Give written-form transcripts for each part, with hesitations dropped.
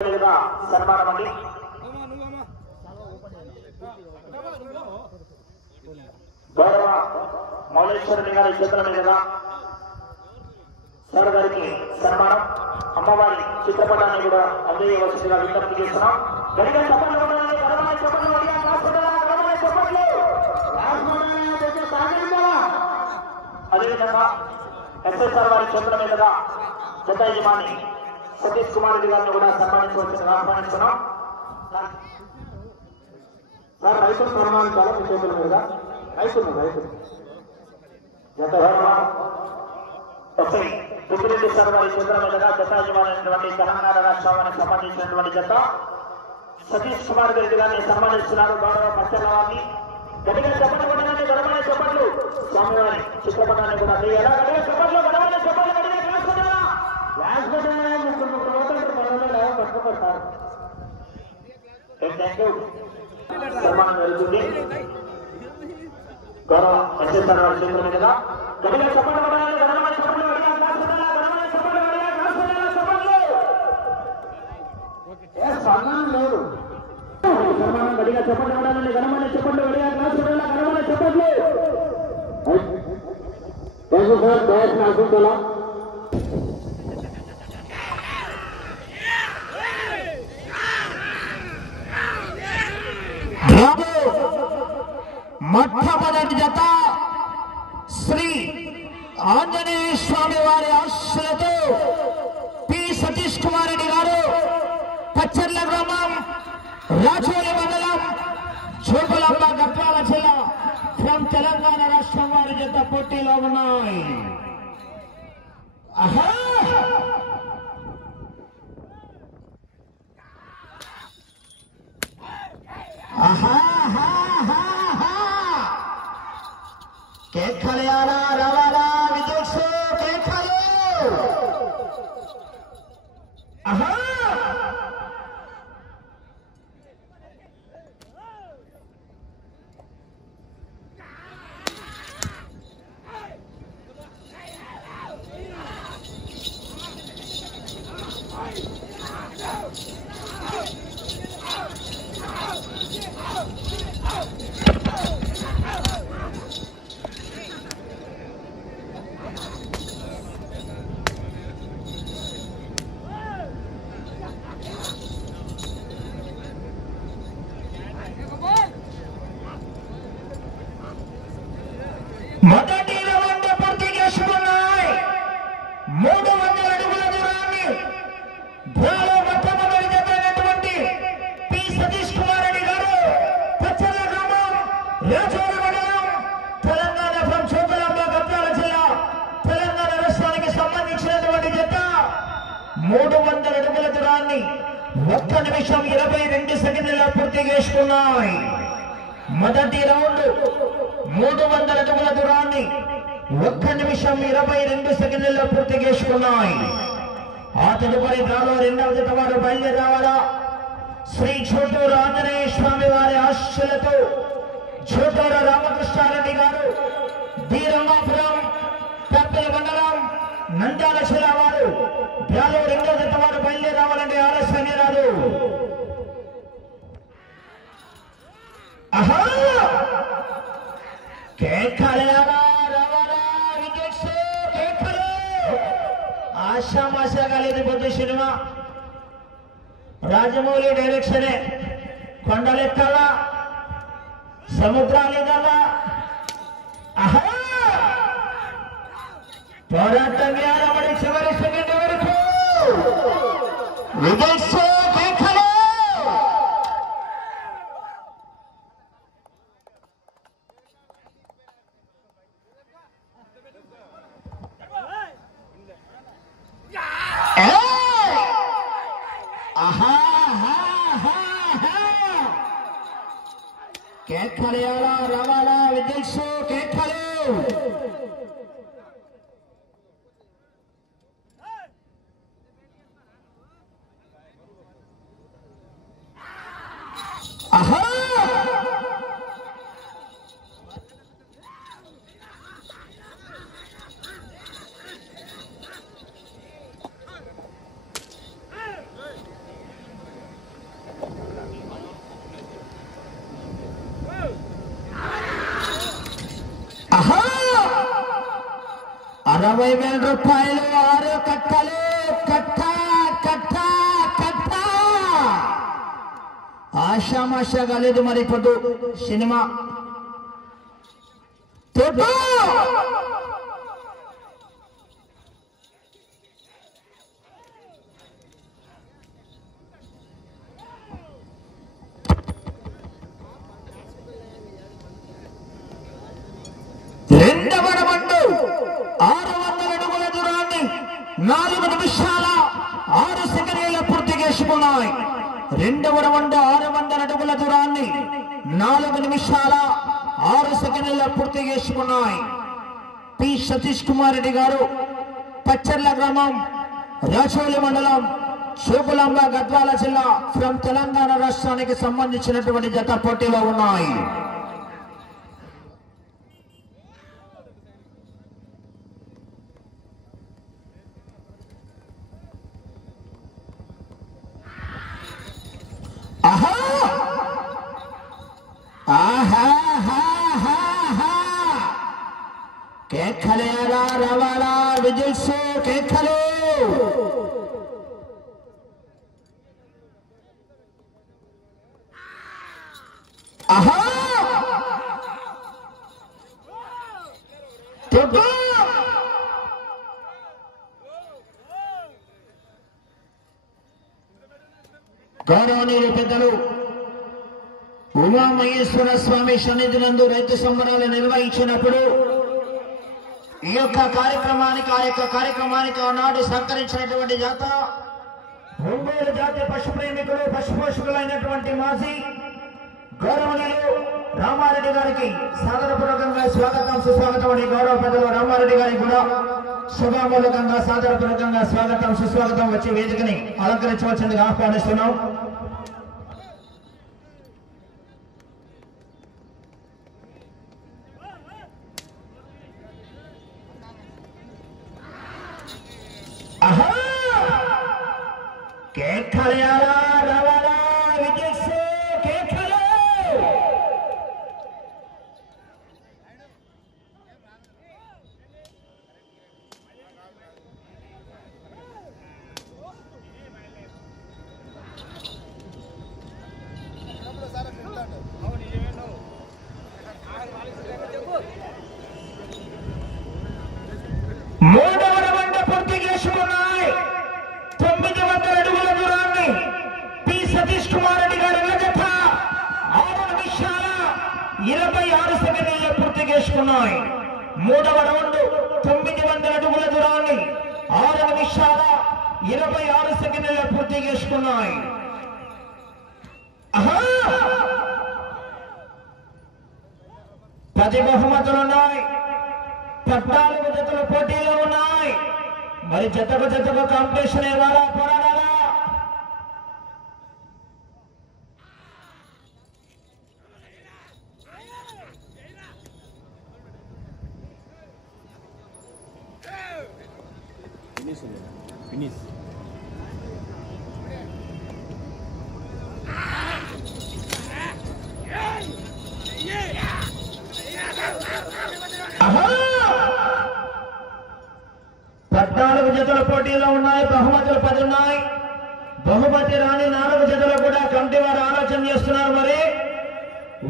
సన్మానం అండి. గౌరవ మౌలేశ్వరుని గారి చేతుల మీదుగా సార్ గారికి సన్మానం. అమ్మవారి చిత్రపటాన్ని కూడా అందజేయవలసిందిగా విజ్ఞప్తి చేస్తున్నాం. గడిగా అదేవిధంగా ఎస్ఎస్ఆర్ వారి చేతుల మీదుగా జత యజమాని సతీష్ కుమార్ రెడ్డి గారిని కూడా సన్మానించవలసిందిగా ఆహ్వానిస్తున్నాం. సార్ రైతులు సన్మానించాలి మీ చేతుల మీదుగా. రైతులు జత తుమ్మిరెడ్డి సార్ వారి చేతుల మీదుగా జత యజమాని తెలంగాణ రాష్ట్రానికి సంబంధించినటువంటి జత సతీష్ కుమార్ రెడ్డి గారిని సన్మానిస్తున్నారు. గౌరవ పచ్చల వారిని గడిగా చెప్పబడిన గడవనే చెప్పట్లు స్వామివారి చిత్రపటాన్ని కూడా చేయాలా. గడిగా చెప్పట్లు గడవనే చెప్పట్లు కష్టపడతారు. సన్మానం జరుగుతుంది. గౌరవ ఎస్ఎస్ఆర్ వారి చేతుల మీదుగా గడిగా చెప్పబడాలి గడవనే చెప్పట్లు సన్మానం లేదు. సన్మానం గడిగా చెప్పబడాలని గణమని చెప్పట్లు గడిగా క్లాస్ గణమని చెప్పట్లు సార్ బ్యాచ్ నాకుందా మొట్టమొదటి జత శ్రీ ఆంజనేయ స్వామి వారి ఆశలతో పి సతీష్ కుమార్ రెడ్డి గారు పచ్చర్ల గ్రామం రాచోలి మండలం జోగులాంబ గద్వాల జిల్లా ఫ్రమ్ తెలంగాణ రాష్ట్రం వారి జత పోటీలో ఉన్నాయి. కేఖలయాల రవాలా విదేశీ కేఖలు మొదటి రౌండ్ పూర్తి చేసుకున్నాయి. 300 అడుగుల దూరాన్ని మొట్టమొదటి జతైనటువంటి పి సతీష్ కుమార్ రెడ్డి గారు పచ్చర్ల గ్రామం రాచోలి మండలం తెలంగాణ ఫ్రమ్ జోగులాంబ గద్వాల జిల్లా తెలంగాణ రాష్ట్రానికి సంబంధించినటువంటి జత 300 అడుగుల దూరాన్ని 1 నిమిషం 22 సెకండ్లలో పూర్తి చేసుకున్నాయి. మొదటి రౌండ్ 300 అడుగుల దూరాన్ని 1 నిమిషం 22 సెకండ్లలో పూర్తి చేసుకున్నాయి. ఆ తదుపరి డ్రాలో రెండవ జత వారు బయలుదేరి రావాలా. శ్రీ చోటూరు ఆంజనేయ స్వామి వారి ఆశలతో చోటూరు రామకృష్ణారెడ్డి గారు ధీరంగాపురం పెద్దల మండలం నంద్యాల జిల్లా వారు డ్రాలో రెండవ జత వారు బయలుదేరి రావాలంటే ఆలస్యం రాదు. ఆశామాషాగా లేదు పెద్ద సినిమా. రాజమౌళి డైరెక్షనే. కొండలెక్కలా సముద్రాలు కదా పోరాటం ఆడబడి చివరి సెకండ్ వరకు కేఖలయాల రవాలా విదేశీ కేఖలు 60,000 రూపాయలు 6 కట్టలు కట్ట కట్ట కట్ట ఆశామాషగా లేదు మరి పొద్దు సినిమా తోటో రెండవ రౌండ్ 600 అడుగుల దూరాన్ని 4 నిమిషాల 6 సెకండ్ల పూర్తి చేసుకున్నాయి. రెండవ రౌండ్ 600 అడుగుల దూరాన్ని 4 నిమిషాల 6 సెకండ్ల పూర్తి చేసుకున్నాయి. పి సతీష్ కుమార్ రెడ్డి గారు పచ్చర్ల గ్రామం రాచోలి మండలం శోకులాంబ గద్వాల జిల్లా ఫ్రమ్ తెలంగాణ రాష్ట్రానికి సంబంధించినటువంటి జత పోటీలో ఉన్నాయి. కేఖలేరా రవాలా విజిల్స్ కేఖలు గౌరవనీయులు పెద్దలు ఉమామహేశ్వర స్వామి సన్నిధినందు రైతు సంబరాలు నిర్వహించినప్పుడు ఈ యొక్క కార్యక్రమానికి ఆనాడు సహకరించినటువంటి జాత ఒంగోలు జాతి పశు ప్రేమికులు పశు పోషకులైనటువంటి మాజీ గౌరవనీయులు రామారెడ్డి గారికి సాదరపూర్వకంగా స్వాగతం సుస్వాగతం అని గౌరవ పెద్దలు రామారెడ్డి గారికి కూడా శుభామూలకంగా సాదరపూర్వకంగా స్వాగతం సుస్వాగతం వచ్చి వేదికని అలంకరించవలసిందిగా ఆహ్వానిస్తున్నాం. మూడవ రౌండ్ పూర్తి చేసుకున్నాయి. 900 అడుగుల దూరాన్ని పి సతీష్ కుమార్ రెడ్డి గారి జత 6 నిమిషాల 26 సెకండ్లలో పూర్తి చేసుకున్నాయి. మూడవ రౌండ్ 900 అడుగుల దూరాన్ని 6 నిమిషాల 26 సెకండ్లలో పూర్తి చేసుకున్నాయి. 10 బహుమతులున్నాయి. 14 జతలు పోటీలో ఉన్నాయి. మరి జతకు కాంపిటీషన్ ఇవ్వాలా పోరాడాలా? ఫినిష్ జతల పోటీలో ఉన్నాయి. బహుమతులు 10 ఉన్నాయి. బహుమతి రాని 4 జతలు కూడా కమిటీ వారు ఆలోచన చేస్తున్నారు. మరి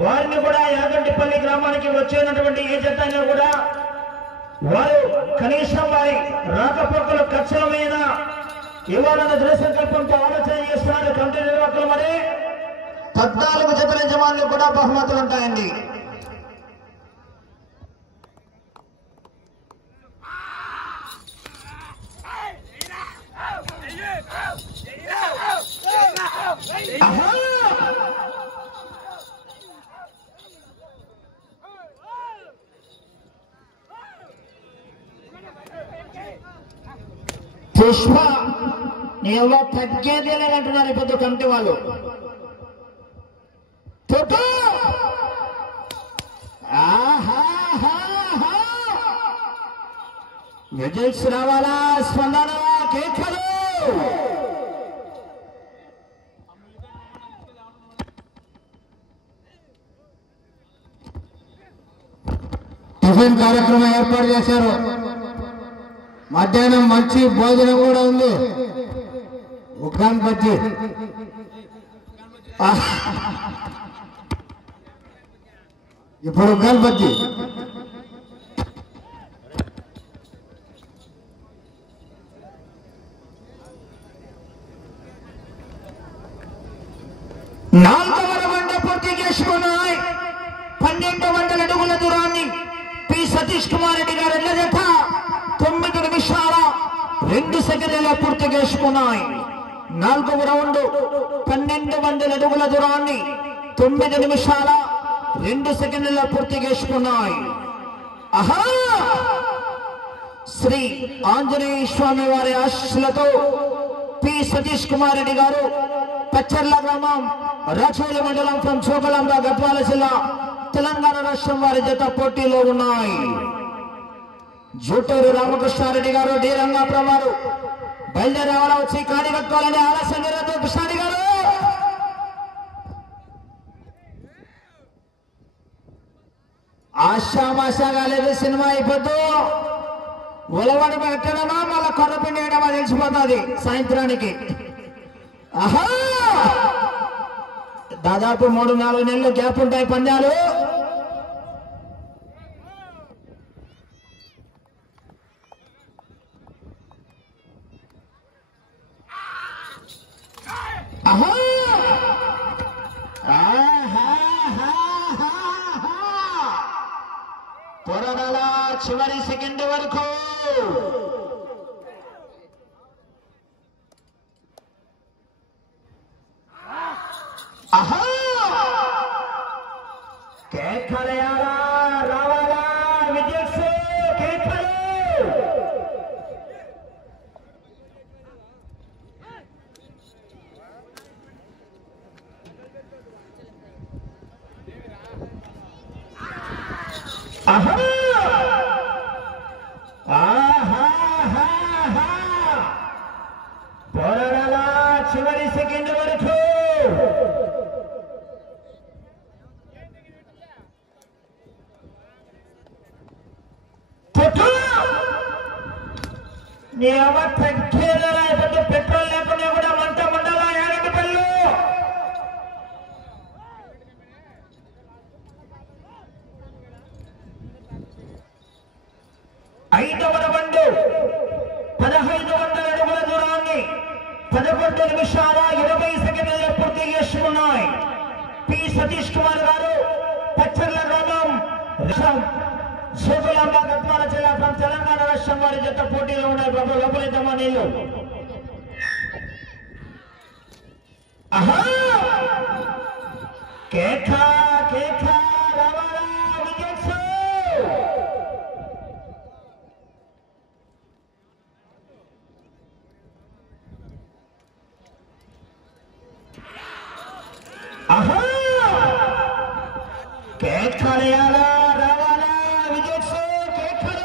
వారిని కూడా యాగంటిపల్లి గ్రామానికి వచ్చేటటువంటి ఏ జత అయినా కూడా వారు కనీసం వారి రాకపోకల ఖర్చుల మీద ఇవ్వాలన్న దృఢ సంకల్పంతో ఆలోచన చేస్తున్నారు కమిటీ నిర్వాహకులు. మరి 14 జతల యజమానులు కూడా బహుమతులు ఉంటాయండి. పుష్ప నీలో తగ్గేదే లేదంటున్నారు ఇప్పుడు కమిటీ వాళ్ళు. విజల్స్ రావాలా? స్పందన కేకలు. టిఫిన్ కార్యక్రమం ఏర్పాటు చేశారు. మధ్యాహ్నం మంచి భోజనం కూడా ఉంది. ఉగ్గాన్ బజ్జీ ఇప్పుడు ఉగ్గాన్ బజ్జీ నాలుగవ రౌండ్ పూర్తి చేసుకున్నాయి. 1200 అడుగుల దూరాన్ని పి సతీష్ కుమార్ రెడ్డి గారు ఎల్ల జత 9 నిమిషాల 2 సెకండ్లలో పూర్తి చేసుకున్నాయి. నాలుగవ రౌండ్ 1200 అడుగుల దూరాన్ని 9 నిమిషాల 2 సెకండ్లలో పూర్తి చేసుకున్నాయి. ఆహా! శ్రీ ఆంజనేయ స్వామి వారి ఆశీస్సులతో పి సతీష్ కుమార్ రెడ్డి గారు పచ్చర్ల గ్రామం రాచోలి మండలం ఫ్రం చోకలాంబ గద్వాల జిల్లా తెలంగాణ రాష్ట్రం వారి జత పోటీలో ఉన్నాయి. జూటూరు రామకృష్ణారెడ్డి గారు డి రంగాపురం వారు బయలుదేరి రావాల వచ్చి కాడి కట్టుకోవాలని ఆలస్యం జరగదు. కృష్ణారెడ్డి గారు ఆశామాషా కాలేదు. సినిమా అయిపోద్దు. ఉలవడి పెట్టడమా మళ్ళా కొర్రపిండి వేయడమా తెలిసిపోతుంది సాయంత్రానికి. ఆహా! దాదాపు 3-4 నెలలు గ్యాప్ ఉంటాయి పందాలు. ఆహా! పొరగల చివరి సెకండ్ వరకు ఆహా! కేకలేయాలా రావాలా విజయస్ కేకలు. ఆహా! ఆహాహాహా! పొరగల చివరి సెకండ్ వరకు పెట్రోల్ లేకుండా కూడా మంట మండల యాగంటి పళ్ళు. ఐదవ రౌండ్ 1500 అడుగుల దూరాన్ని 11 నిమిషాల 20 సెకండ్లలో పూర్తి చేసుకున్నాయి. పి సతీష్ కుమార్ గారు పచ్చర్ల గ్రామం సోకులాంబ గద్వాల జిల్లా తెలంగాణ రాష్ట్రం వారి జత పోటీలో ఉన్నాయి. బాబు లోపలిద్దామా నీళ్ళు. ఆహా! కేక కేక రావాలా విజయస్. ఆహా! కేకలేయాలా రావాలా విజయస్ కేకలు.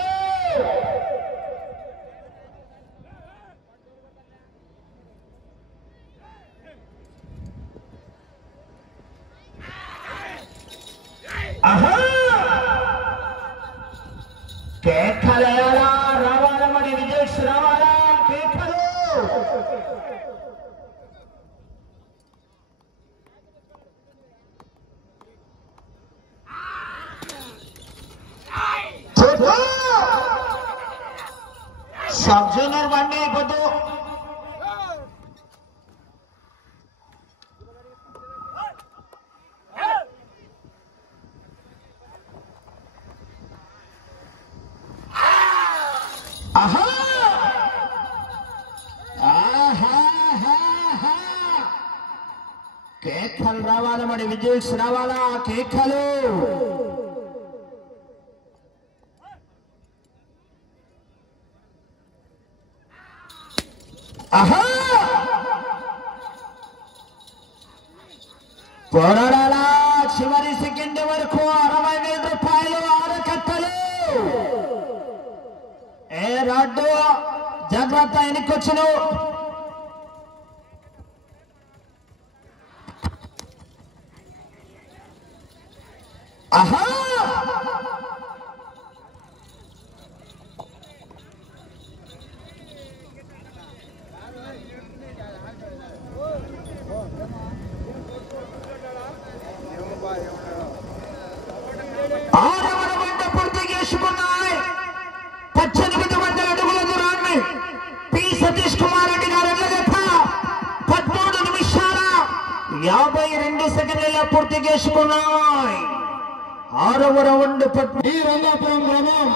ఆహా! కేకలేయాలా రావాలా మరి విజయస్ రావాలా కేకలు. సబ్ జూనియర్ బండి అయిపోతూ ఆహా! ఆహాహాహా! కేకలు రావాలా మరి విజయస్ రావాలా కేకలు. ఆహా! పోరాడాల చివరి సెకండ్ వరకు 65 రూపాయలు 6 కట్టలు. ఏ రాడ్డు జాగ్రత్త వెనక్కొచ్చును. ఆహా! 6వ రౌండ్ పూర్తి చేసుకున్నాయి. 1800 అడుగుల దూరాన్ని పి సతీష్ కుమార్ రెడ్డి గారు 13 నిమిషాల 52 సెకండ్లలో పూర్తి చేసుకున్నాయి. 6వ రౌండ్ ఈ రంగాపురం గ్రామం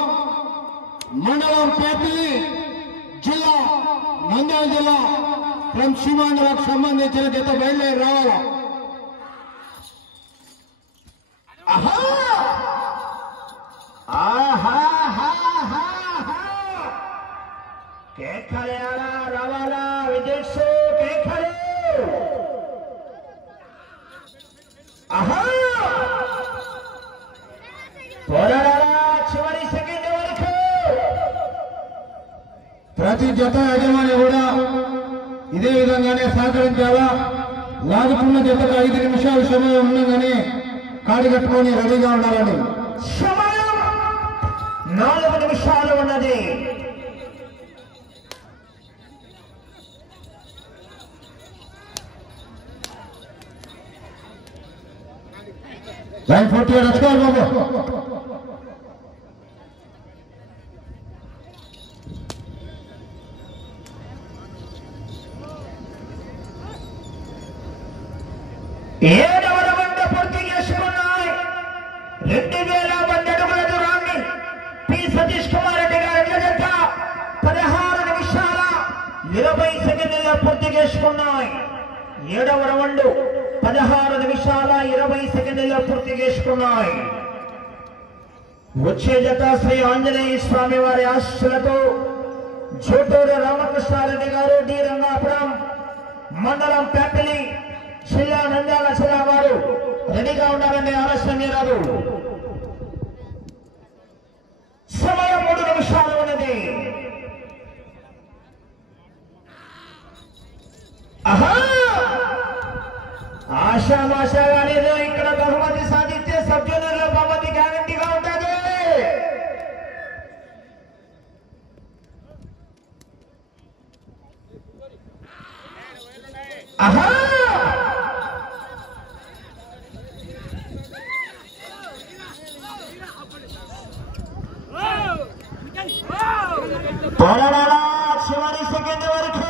మండలం పేపల్లి జిల్లా నంద్యాల జిల్లా ఫ్రమ్ సీమాంధ్రకు సంబంధించిన జత బయలుదేరి రావాలా. రావాలా విజయ్ చివరి సెకండ్ వరకు ప్రతి జత యజమాని కూడా ఇదే విధంగానే సహకరించాలా. లాగుతున్న జతకు 5 నిమిషాల సమయం ఉండగానే కాడి కట్టుకొని రెడీగా ఉండాలని. సమయం 4 నిమిషాలు ఉన్నది. లైన్ 40 రచ్చుకోవాలి బాబు. ఏడవ రౌండ్ పూర్తి చేసుకున్నాయి. 2000 అడుగుల దూరాన్ని పి సతీష్ కుమార్ రెడ్డి గారి జత 16 నిమిషాల 20 సెకండ్లలో పూర్తి చేసుకున్నాయి. 7వ రౌండ్ 16 నిమిషాల 20 సెకండ్లలో పూర్తి చేసుకున్నాయి. వచ్చే జత శ్రీ ఆంజనేయ స్వామి వారి ఆశీస్సులతో జోటూరు రామకృష్ణారెడ్డి గారు డి రంగాపురం మండలం పేపల్లి జిల్లా నంద్యాల జిల్లా వారు రెడీగా ఉండాలని ఆలస్యం రాదు. సమయం 3 నిమిషాలు ఉన్నది. ఆశామాషాగా లేదు. ఇక్కడ బహుమతి సాధిస్తే సబ్ జూనియర్లో బహుమతి గ్యారంటీగా ఉంటుంది. చివరి సెకండ్ వరకు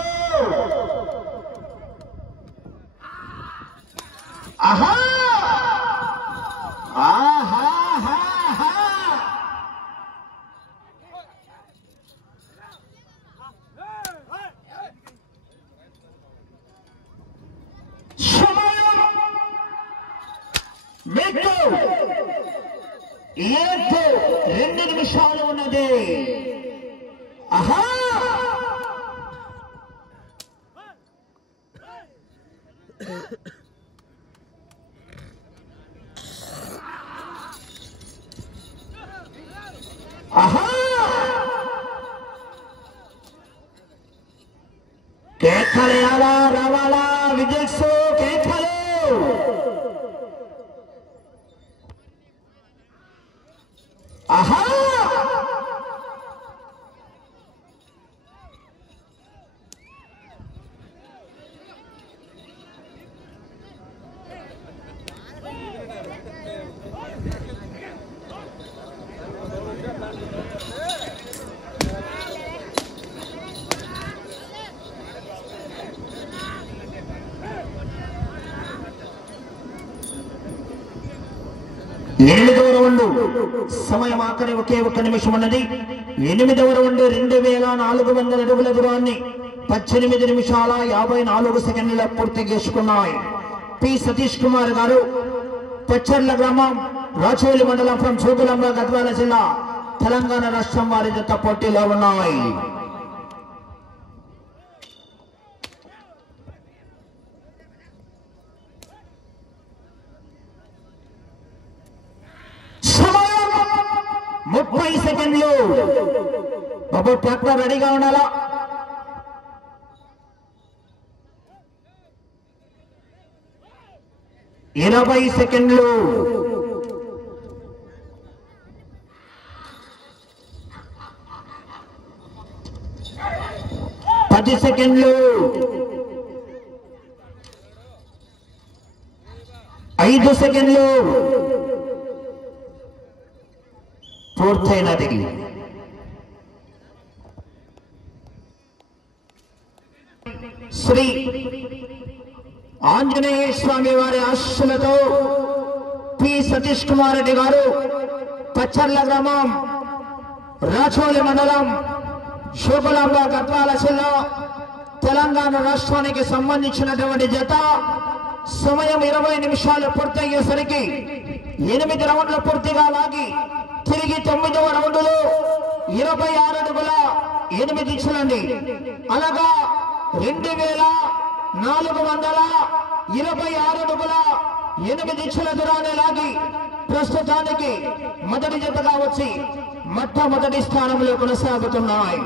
మీకు 2 నిమిషాలు ఉన్నది. కేకలేయాలా రావాలా విజయ్ కేకలు. ఎనిమిదవ రౌండ్ సమయం ఆఖరి ఒకే 1 నిమిషం ఉన్నది. 8వ రౌండ్ 2400 అడుగుల దూరాన్ని 18 నిమిషాల 54 సెకండ్లలో పూర్తి చేసుకున్నాయి. పి సతీష్ కుమార్ గారు పచ్చర్ల గ్రామం రాచోలి మండలం ఫ్రం జోగులాంబ గద్వాల జిల్లా తెలంగాణ రాష్ట్రం వారి జత పోటీలో ఉన్నాయి. సమయం 30 సెకండ్లు. బాబు ట్రాక్టర్ రెడీగా ఉండాలా. ఇరవై సెకండ్లు. పది సెకండ్లు. 5 సెకండ్లు. పూర్తయినది. శ్రీ ఆంజనేయ స్వామి వారి ఆశీస్సులతో పి సతీష్ కుమార్ రెడ్డి గారు పచ్చర్ల గ్రామం రాచోలి మండలం శోకులాంబ గద్వాల జిల్లా తెలంగాణ రాష్ట్రానికి సంబంధించినటువంటి జత సమయం 20 నిమిషాలు పూర్తయ్యేసరికి 8 రౌండ్లు పూర్తిగా లాగి తిరిగి 9వ రౌండ్లో 26 అడుగుల 8 ఇంచులండి అనగా 2426 అడుగుల 8 ఇంచుల దూరాన్ని లాగి ప్రస్తుతానికి మొదటి జతగా వచ్చి మొట్టమొదటి స్థానంలో కొనసాగుతున్నాయి.